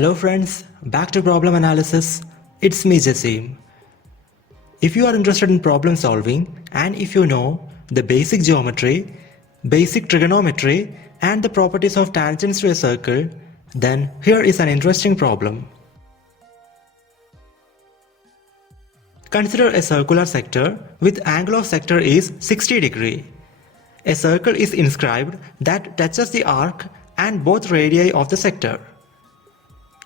Hello friends, back to problem analysis. It's me Jassim. If you are interested in problem solving and if you know the basic geometry, basic trigonometry and the properties of tangents to a circle, then here is an interesting problem. Consider a circular sector with angle of sector is 60 degree. A circle is inscribed that touches the arc and both radii of the sector.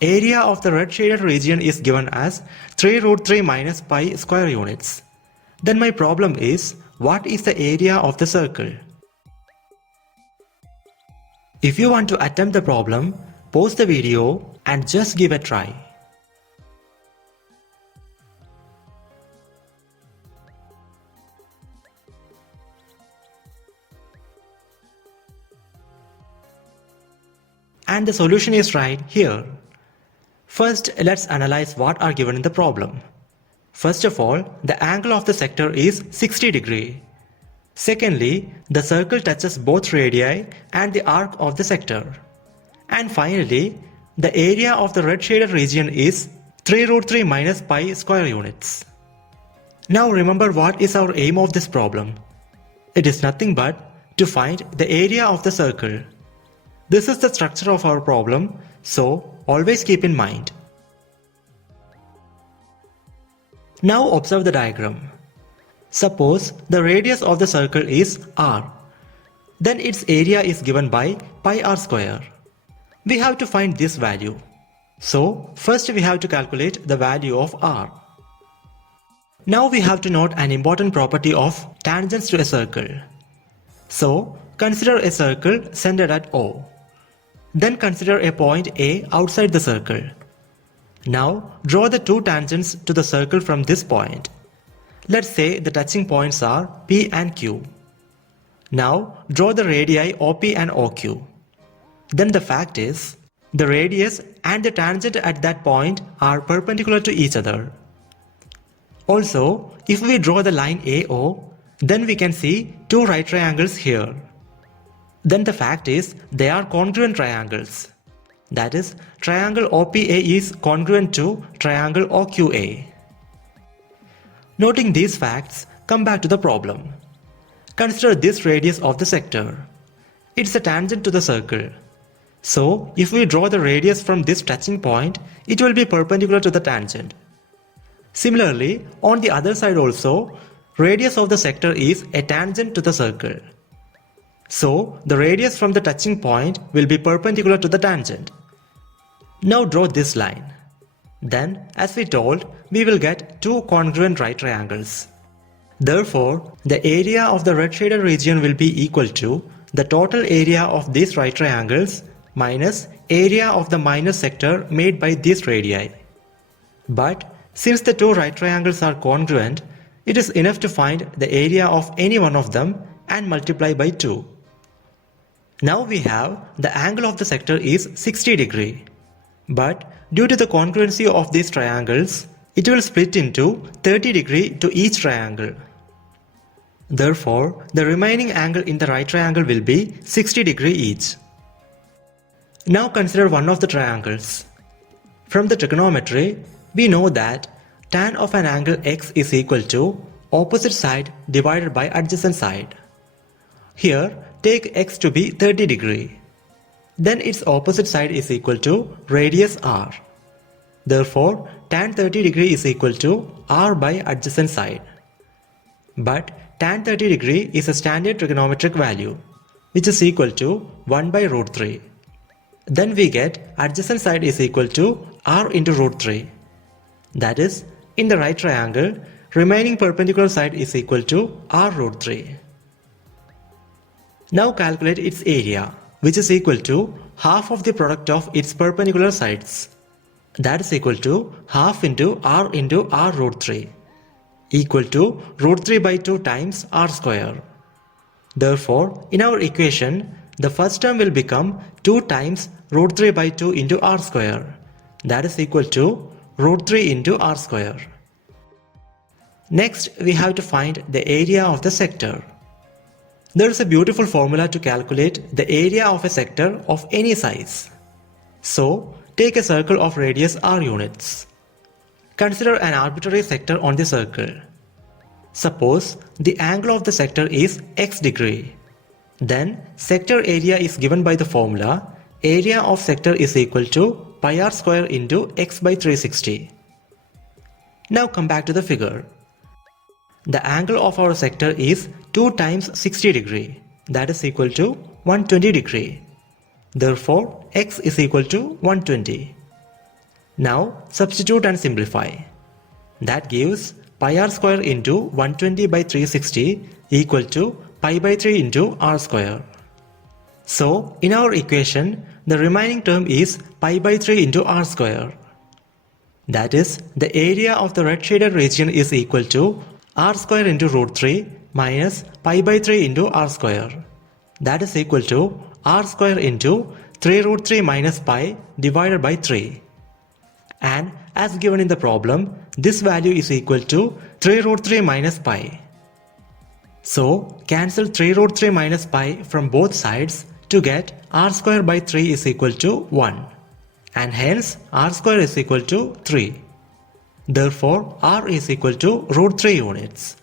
Area of the red shaded region is given as 3 root 3 minus pi square units. Then my problem is, what is the area of the circle? If you want to attempt the problem, pause the video and just give a try. And the solution is right here. First, let's analyze what are given in the problem. First of all, the angle of the sector is 60 degree. Secondly, the circle touches both radii and the arc of the sector. And finally, the area of the red shaded region is 3 root 3 minus pi square units. Now remember what is our aim of this problem. It is nothing but to find the area of the circle. This is the structure of our problem, so always keep in mind. Now observe the diagram. Suppose the radius of the circle is r. Then its area is given by pi r square. We have to find this value. So first we have to calculate the value of r. Now we have to note an important property of tangents to a circle. So consider a circle centered at O. Then consider a point A outside the circle. Now draw the two tangents to the circle from this point. Let's say the touching points are P and Q. Now draw the radii OP and OQ. Then the fact is, the radius and the tangent at that point are perpendicular to each other. Also, if we draw the line AO, then we can see two right triangles here. Then the fact is, they are congruent triangles. That is, triangle OPA is congruent to triangle OQA. Noting these facts, come back to the problem. Consider this radius of the sector. It's a tangent to the circle. So, if we draw the radius from this touching point, it will be perpendicular to the tangent. Similarly, on the other side also, radius of the sector is a tangent to the circle. So, the radius from the touching point will be perpendicular to the tangent. Now draw this line. Then, as we told, we will get two congruent right triangles. Therefore, the area of the red shaded region will be equal to the total area of these right triangles minus area of the minor sector made by these radii. But, since the two right triangles are congruent, it is enough to find the area of any one of them and multiply by 2. Now we have the angle of the sector is 60 degree. But due to the congruency of these triangles, it will split into 30 degree to each triangle. Therefore, the remaining angle in the right triangle will be 60 degree each. Now consider one of the triangles. From the trigonometry, we know that tan of an angle x is equal to opposite side divided by adjacent side. Here, take x to be 30 degree. Then its opposite side is equal to radius r. Therefore, tan 30 degree is equal to r by adjacent side. But tan 30 degree is a standard trigonometric value, which is equal to 1 by root 3. Then we get adjacent side is equal to r into root 3. That is, in the right triangle, remaining perpendicular side is equal to r root 3. Now calculate its area, which is equal to half of the product of its perpendicular sides. That is equal to half into r root 3, equal to root 3 by 2 times r square. Therefore, in our equation, the first term will become 2 times root 3 by 2 into r square. That is equal to root 3 into r square. Next, we have to find the area of the sector. There is a beautiful formula to calculate the area of a sector of any size. So, take a circle of radius r units. Consider an arbitrary sector on the circle. Suppose the angle of the sector is x degree. Then sector area is given by the formula area of sector is equal to pi r square into x by 360. Now come back to the figure. The angle of our sector is 2 times 60 degree, that is equal to 120 degree. Therefore, x is equal to 120. Now substitute and simplify. That gives pi r square into 120 by 360 equal to pi by 3 into r square. So in our equation, the remaining term is pi by 3 into r square. That is, the area of the red shaded region is equal to r square into root 3 minus pi by 3 into r square. That is equal to r square into 3 root 3 minus pi divided by 3. And as given in the problem, this value is equal to 3 root 3 minus pi. So cancel 3 root 3 minus pi from both sides to get r square by 3 is equal to 1. And hence r square is equal to 3. Therefore, r is equal to root 3 units.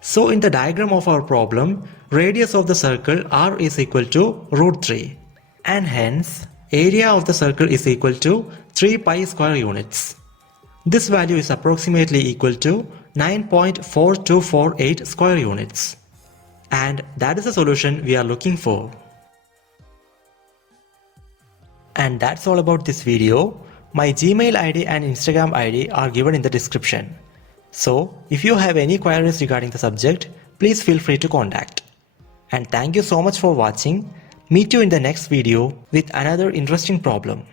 So in the diagram of our problem, radius of the circle r is equal to root 3. And hence, area of the circle is equal to 3 pi square units. This value is approximately equal to 9.4248 square units. And that is the solution we are looking for. And that's all about this video. My Gmail ID and Instagram ID are given in the description. So if you have any queries regarding the subject, please feel free to contact. And thank you so much for watching. Meet you in the next video with another interesting problem.